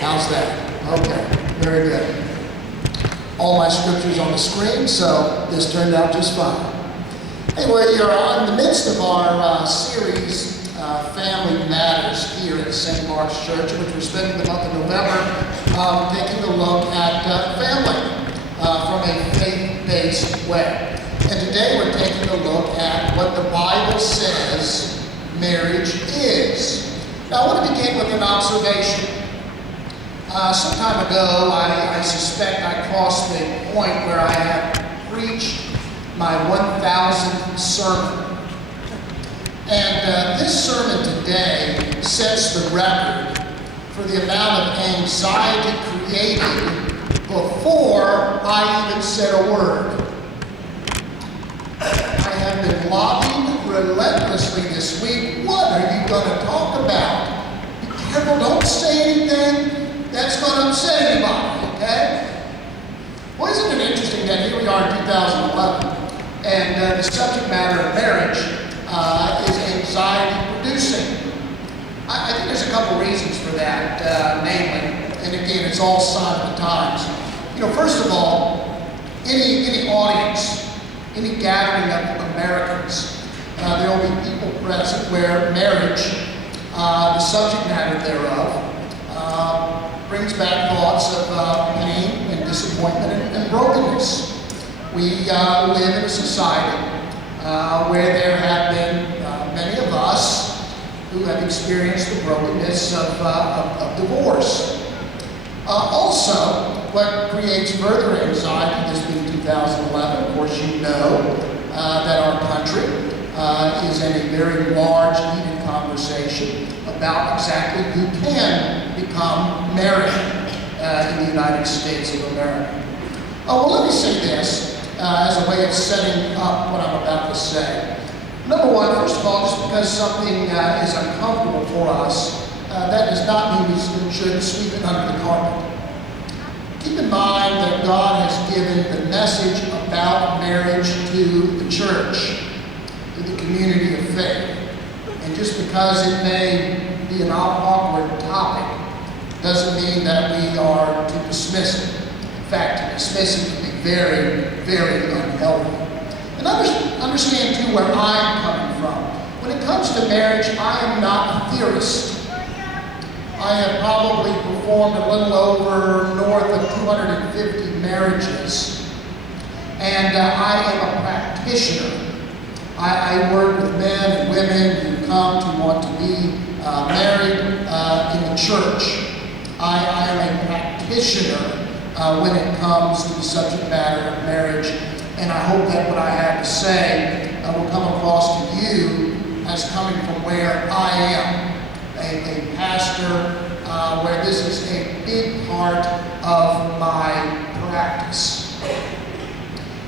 How's that? Okay, very good. All my scriptures on the screen, so this turned out just fine. Anyway, you're in the midst of our series, Family Matters, here at St. Mark's Church, which we're spending the month of November taking a look at family from a faith-based way. And today we're taking a look at what the Bible says marriage is. Now I want to begin with an observation. Some time ago, I suspect I crossed the point where I had preached my 1,000th sermon. And this sermon today sets the record for the amount of anxiety created before I even said a word. I have been lobbying relentlessly this week. What are you going to talk about? Be careful, don't say anything that's going to upset anybody, okay? Well, isn't it interesting that here we are in 2011, and the subject matter of marriage is anxiety-producing. I think there's a couple reasons for that, namely, and again, it's all sign of the times. You know, first of all, any audience, any gathering of Americans, there will be people present where marriage, the subject matter thereof, brings back thoughts of pain and disappointment and brokenness. We live in a society where there have been many of us who have experienced the brokenness of divorce. Also, what creates further anxiety, this being 2011, of course you know that our country is in a very large, heated conversation about exactly who can become married in the United States of America. Well, let me say this as a way of setting up what I'm about to say. Number one, first of all, just because something is uncomfortable for us, that does not mean we should sweep it under the carpet. Keep in mind that God has given the message about marriage to the church, to the community of faith. And just because it may be an awkward topic doesn't mean that we are to dismiss it. In fact, to dismiss it would be very, very unhealthy. And understand too where I'm coming from. When it comes to marriage, I am not a theorist. I have probably performed a little over north of 250 marriages. And I am a practitioner. I work with men and women who come to want to be married in the church. I am a practitioner when it comes to the subject matter of marriage, and I hope that what I have to say will come across to you as coming from where I am, a pastor, where this is a big part of my practice.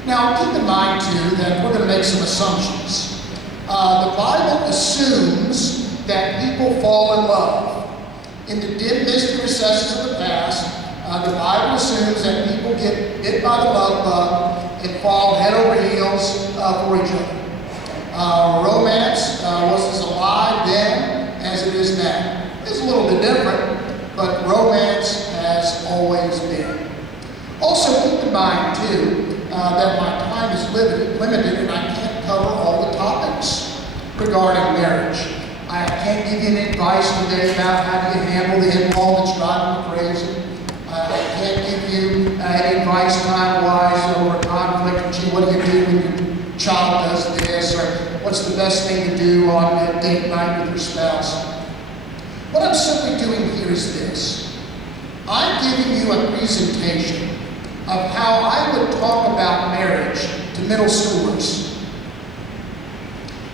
Now, keep in mind, too, that we're going to make some assumptions. The Bible assumes that people fall in love. In the dim, misty recesses of the past, the Bible assumes that people get bit by the love bug and fall head over heels for each other. Romance was as alive then as it is now. It's a little bit different, but romance has always been. Also, keep in mind, too, that my time is limited and I can't cover all the topics regarding marriage. I can't give you any advice today about how do you handle the in-law that's driving you crazy. I can't give you any advice time-wise over conflict. Gee, what do you do when your child does this? Or what's the best thing to do on a date night with your spouse? What I'm simply doing here is this. I'm giving you a presentation of how I would talk about marriage to middle schoolers.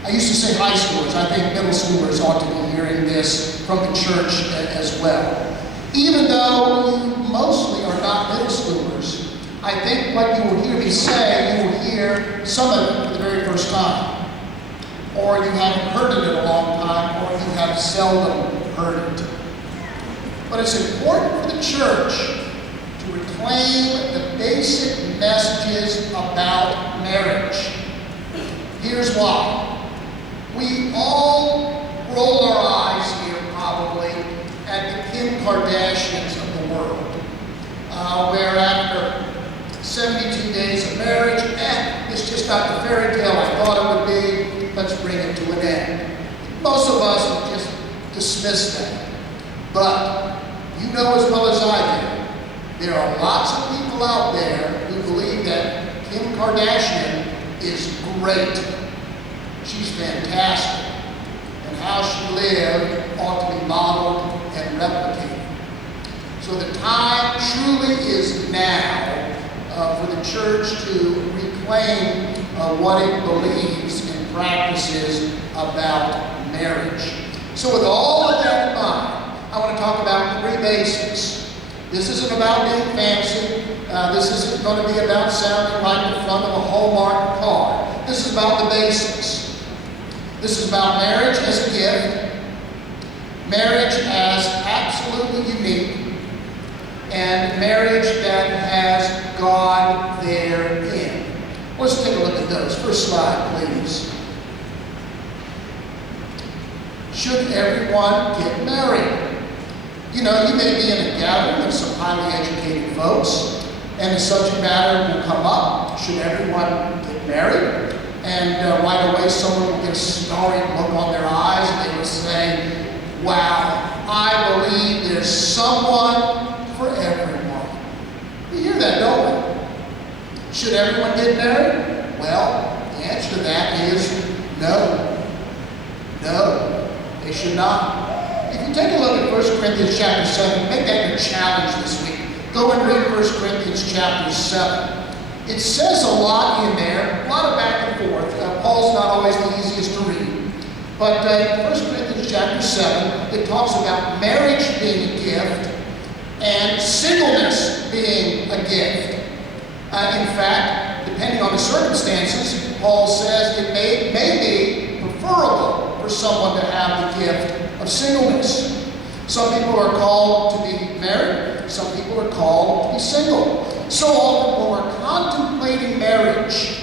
I used to say high schoolers. I think middle schoolers ought to be hearing this from the church as well. Even though you mostly are not middle schoolers, I think what you will hear me say, you will hear some of it for the very first time. Or you haven't heard it in a long time, or you have seldom heard it. But it's important for the church to reclaim the basic messages about marriage. Here's why. We all roll our eyes here, probably, at the Kim Kardashians of where after 72 days of marriage, it's just not the fairy tale I thought it would be. Let's bring it to an end. Most of us would just dismiss that. But you know as well as I do, there are lots of people out there who believe that Kim Kardashian is great. She's fantastic. And how she lived ought to be modeled and replicated. So the time truly is now for the church to reclaim what it believes and practices about marriage. So with all of that in mind, I want to talk about 3 basics. This isn't about being fancy. This isn't going to be about sounding like the front of a Hallmark car. This is about the basics. This is about marriage as a gift, marriage as absolutely unique, and marriage that has God therein. Let's take a look at those. First slide, please. Should everyone get married? You know, you may be in a gathering of some highly educated folks, and the subject matter will come up. Should everyone get married? And right away, someone will get a starry look on their eyes, and they will say, wow, I believe there's someone for everyone. We hear that, don't we? Should everyone get married? Well, the answer to that is no. No, they should not. If you take a look at 1 Corinthians chapter 7, make that your challenge this week. Go and read 1 Corinthians chapter 7. It says a lot in there, a lot of back and forth. Paul's not always the easiest to read. But in 1 Corinthians chapter 7, it talks about marriage being a gift and singleness being a gift. In fact, depending on the circumstances, Paul says it may be preferable for someone to have the gift of singleness. Some people are called to be married. Some people are called to be single. So often when we're contemplating marriage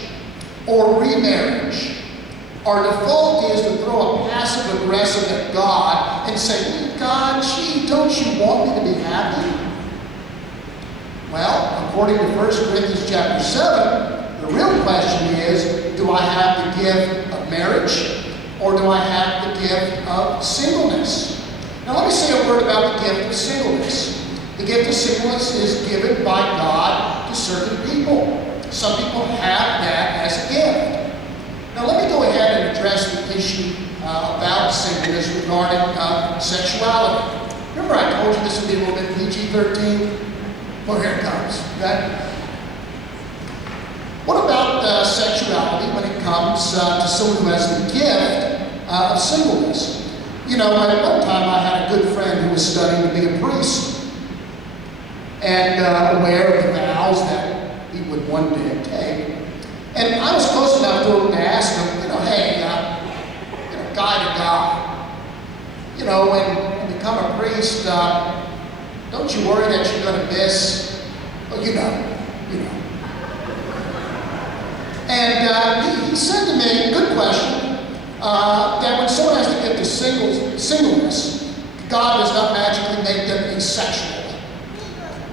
or remarriage, our default is to throw a passive aggressive at God and say, God, gee, don't you want me to be happy? Well, according to 1 Corinthians chapter 7, the real question is, do I have the gift of marriage or do I have the gift of singleness? Now let me say a word about the gift of singleness. The gift of singleness is given by God to certain people. Some people have that as a gift. Now let me go ahead and address the issue about singleness regarding sexuality. Remember I told you this would be a little bit PG-13? Well, here it comes, okay? What about sexuality when it comes to someone who has the gift of singleness? You know, at one time I had a good friend who was studying to be a priest and aware of the vows that he would one day take. And I was close enough to him to ask him, hey, guy to guy, when you become a priest, don't you worry that you're going to miss, well, you know. And he said to me, good question, that when someone has the gift of singleness, God does not magically make them asexual.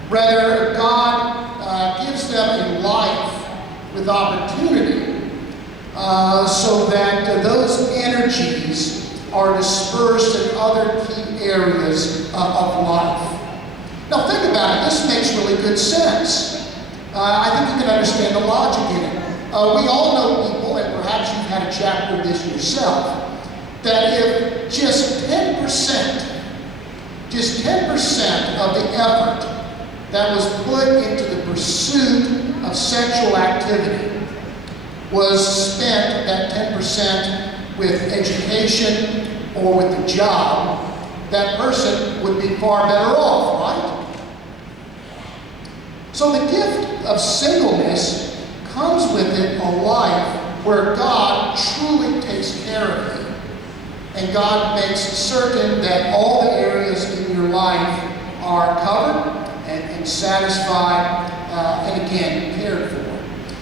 Rather, God gives them a life with opportunity so that those energies are dispersed in other key areas of life. Now think about it, this makes really good sense. I think you can understand the logic in it. We all know people, and perhaps you've had a chapter of this yourself, that if just 10% of the effort that was put into the pursuit of sexual activity was spent, that 10%, with education or with a job, that person would be far better off, right? So the gift of singleness comes with it a life where God truly takes care of you. And God makes certain that all the areas in your life are covered and satisfied and again cared for.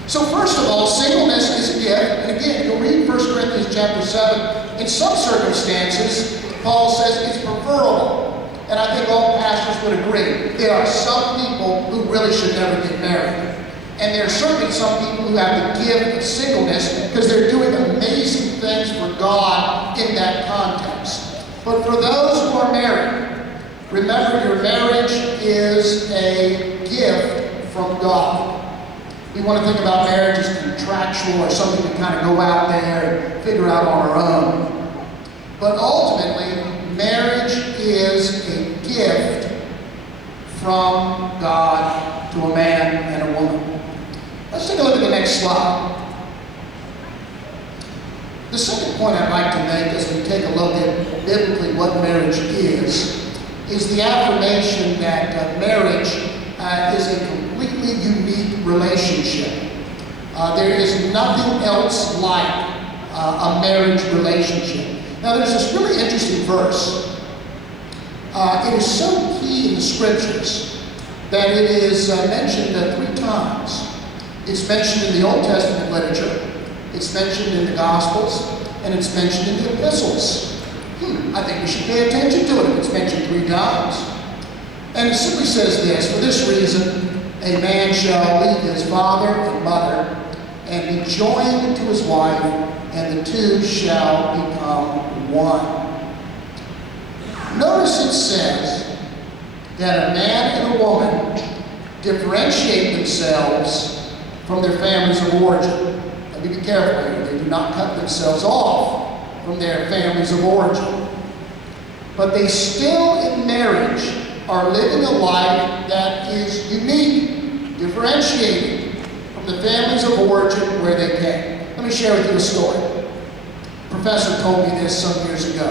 So first of all, singleness is a gift. And again, you'll read 1 Corinthians chapter 7. In some circumstances, Paul says it's preferable. And I think all pastors pastors would agree, there are some people who really should never get married. And there are certainly some people who have the gift of singleness because they're doing amazing things for God in that context. But for those who are married, remember your marriage is a gift from God. We want to think about marriage as contractual or something we kind of go out there and figure out on our own. But ultimately, marriage is a gift from God to a man and a woman. Let's take a look at the next slide. The second point I'd like to make as we take a look at biblically what marriage is the affirmation that marriage is a completely unique relationship. There is nothing else like a marriage relationship. Now there's this really interesting verse. It is so key in the scriptures that it is mentioned 3 times. It's mentioned in the Old Testament literature, it's mentioned in the Gospels, and it's mentioned in the epistles. I think we should pay attention to it if it's mentioned 3 times. And it simply says this: for this reason, a man shall leave his father and mother and be joined to his wife, and the two shall become one. Notice it says that a man and a woman differentiate themselves from their families of origin. Let me be careful here. They do not cut themselves off from their families of origin. But they still, in marriage, are living a life that is unique, differentiated from the families of origin where they came. Let me share with you a story. A professor told me this some years ago.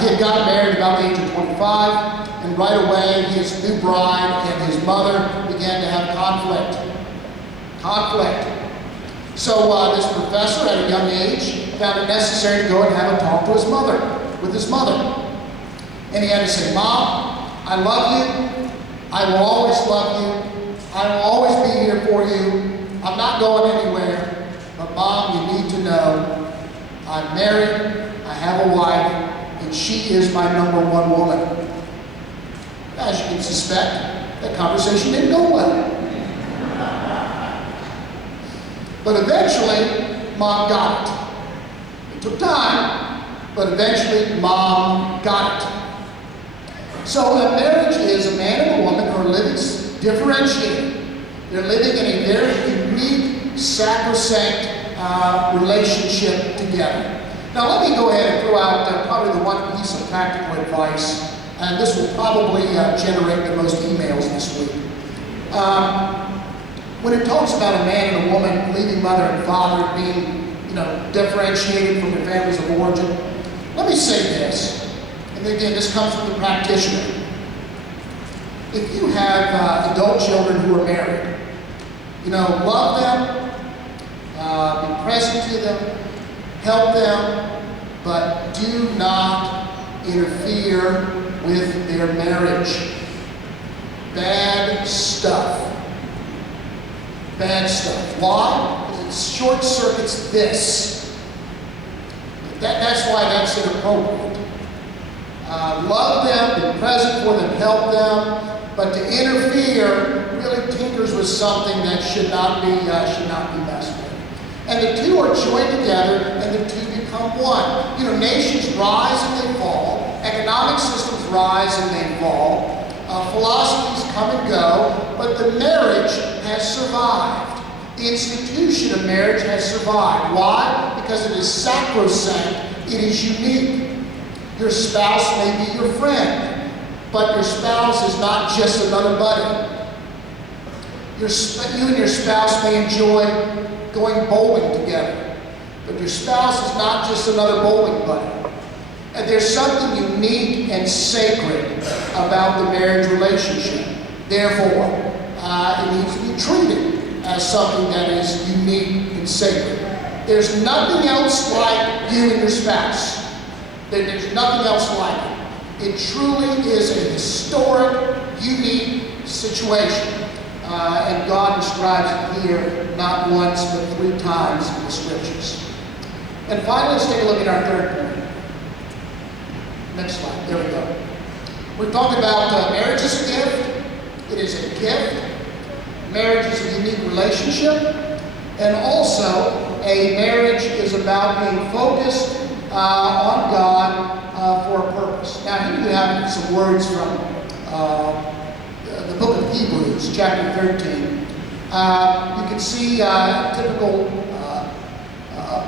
He had gotten married about the age of 25, and right away his new bride and his mother began to have conflict. So this professor at a young age found it necessary to go and have a talk to his mother, with his mother. And he had to say, "Mom, I love you. I will always love you. I will always be here for you. I'm not going anywhere. But Mom, you need to know I'm married, I have a wife, and she is my #1 woman." As you can suspect, that conversation didn't go well. But eventually, Mom got it. It took time, but eventually, Mom got it. So a marriage is a man and a woman who are living differentiated. They're living in a very unique, sacrosanct relationship together. Now let me go ahead and throw out probably the one piece of practical advice, and this will probably generate the most emails this week. When it talks about a man and a woman leaving mother and father, being, differentiated from their families of origin, let me say this, and again, this comes from the practitioner. If you have adult children who are married, love them, be present to them, help them, but do not interfere with their marriage. Bad stuff. Bad stuff. Why? Because it short circuits this. That's why that's inappropriate. Love them, be present for them, help them, but to interfere really tinkers with something that should not be messed with. And the two are joined together, and the two become one. Nations rise and they fall. Economic systems rise and they fall. Philosophies come and go, but the marriage has survived. The institution of marriage has survived. Why? Because it is sacrosanct. It is unique. Your spouse may be your friend, but your spouse is not just another buddy. You and your spouse may enjoy going bowling together, but your spouse is not just another bowling buddy. And there's something unique and sacred about the marriage relationship. Therefore, it needs to be treated as something that is unique and sacred. There's nothing else like you and your spouse. There's nothing else like it. It truly is a historic, unique situation. And God describes it here not once, but 3 times in the scriptures. And finally, let's take a look at our third point. Next slide. There we go. We're talking about marriage is a gift. It is a gift. Marriage is a unique relationship. And also, a marriage is about being focused on God for a purpose. Now, here you have some words from the book of Hebrews, chapter 13. You can see typical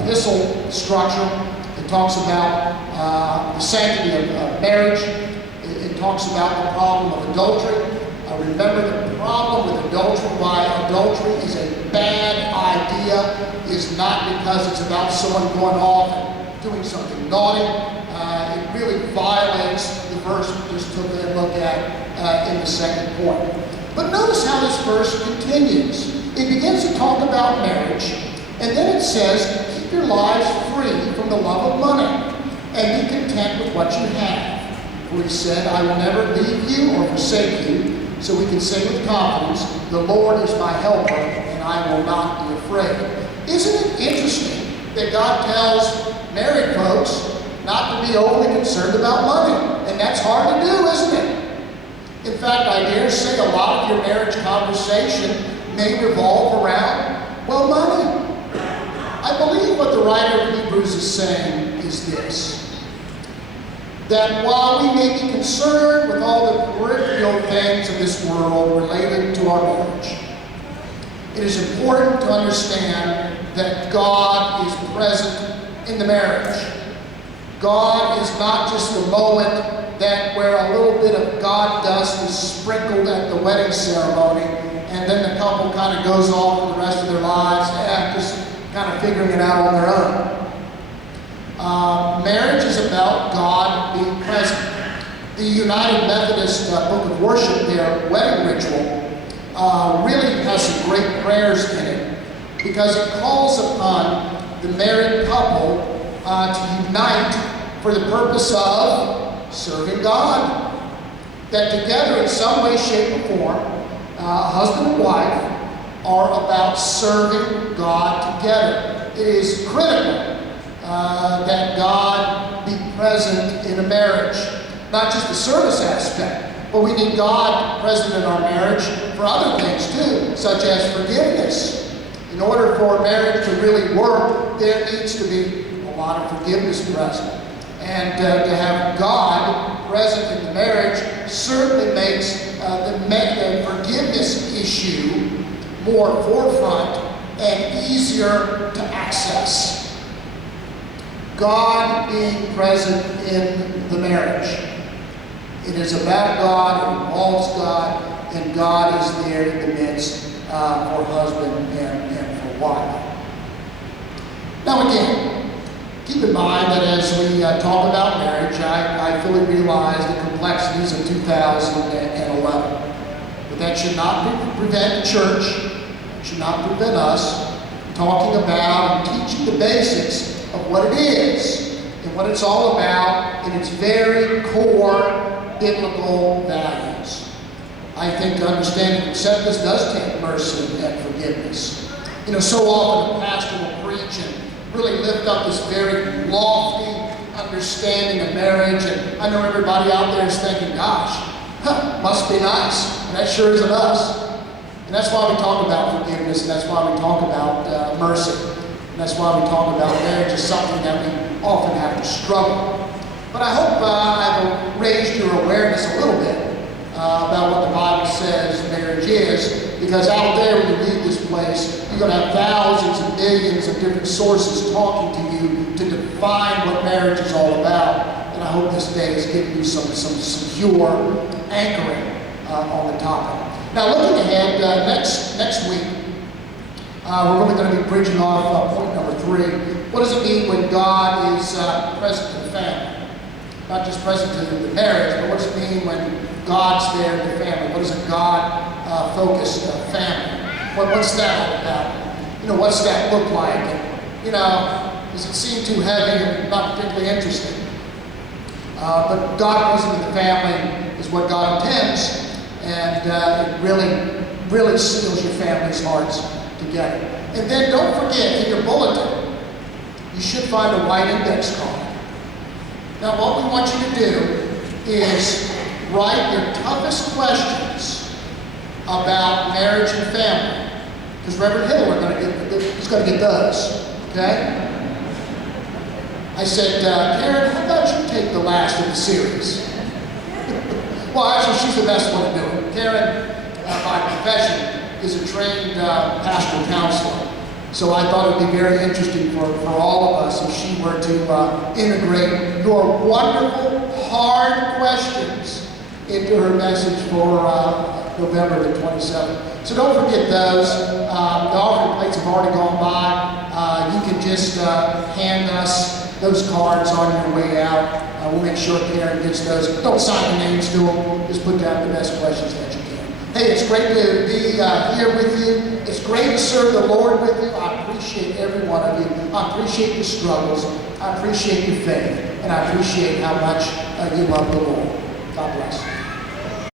epistle structure. It talks about the sanctity of marriage. It talks about the problem of adultery. Remember, the problem with adultery, why adultery is a bad idea, is not because it's about someone going off and doing something naughty. It really violates the verse we just took a look at in the second point. But notice how this verse continues. It begins to talk about marriage, and then it says, keep your lives free from the love of money, and be content with what you have. For he said, I will never leave you or forsake you. So we can say with confidence, the Lord is my helper, and I will not be afraid. Isn't it interesting that God tells married folks not to be overly concerned about money? And that's hard to do, isn't it? In fact, I dare say a lot of your marriage conversation may revolve around, well, money. I believe what the writer of Hebrews is saying is this: that while we may be concerned with all the peripheral things of this world related to our marriage, it is important to understand that God is present in the marriage. God is not just the moment that where a little bit of God dust is sprinkled at the wedding ceremony, and then the couple kind of goes off for the rest of their lives, just kind of figuring it out on their own. Marriage is about God being present. The United Methodist Book of Worship, their wedding ritual, really has some great prayers in it, because it calls upon the married couple to unite for the purpose of serving God. That together in some way, shape, or form, husband and wife are about serving God together. It is critical that God be present in a marriage. Not just the service aspect, but we need God present in our marriage for other things too, such as forgiveness. In order for marriage to really work, there needs to be a lot of forgiveness present. And to have God present in the marriage certainly makes the forgiveness issue more forefront and easier to access. God being present in the marriage. It is about God, it involves God, and God is there in the midst for husband and for wife. Now again, keep in mind that as we talk about marriage, I fully realize the complexities of 2011. But that should not prevent the church, should not prevent us talking about and teaching the basics of what it is and what it's all about in its very core biblical values. I think to understand and accept this does take mercy and forgiveness. You know, so often a pastor will preach and really lift up this very lofty understanding of marriage, and I know everybody out there is thinking, gosh, must be nice. And that sure isn't us. And that's why we talk about forgiveness, and that's why we talk about mercy. And that's why we talk about marriage as something that we often have to struggle. But I hope I've raised your awareness a little bit about what the Bible says marriage is, because out there when you leave this place, you're going to have thousands and millions of different sources talking to you to define what marriage is all about. And I hope this day has given you some secure anchoring on the topic. Now looking ahead, next week, we're really going to be bridging off point number 3. What does it mean when God is present in the family? Not just present in the marriage, but what does it mean when God's there in the family? What is a God-focused family? What's that all about? You know, what's that look like? And, you know, does it seem too heavy and not particularly interesting? But God present in the family is what God intends, and it really seals your family's hearts together. And then don't forget, in your bulletin, you should find a white index card. Now what we want you to do is write their toughest questions about marriage and family. Because Reverend Hill is going to get those, okay? I said, Karen, how about you take the last of the series? Well, actually, she's the best one to do it. Karen, by profession, is a trained pastoral counselor. So I thought it would be very interesting for all of us if she were to integrate your wonderful, hard questions into her message for November the 27th. So don't forget those. The offering plates have already gone by. You can just hand us those cards on your way out. We'll make sure Karen gets those. Don't sign your names to them. Just put down the best questions that you can. Hey, it's great to be here with you. It's great to serve the Lord with you. I appreciate every one of you. I appreciate your struggles. I appreciate your faith. And I appreciate how much you love the Lord. God bless you.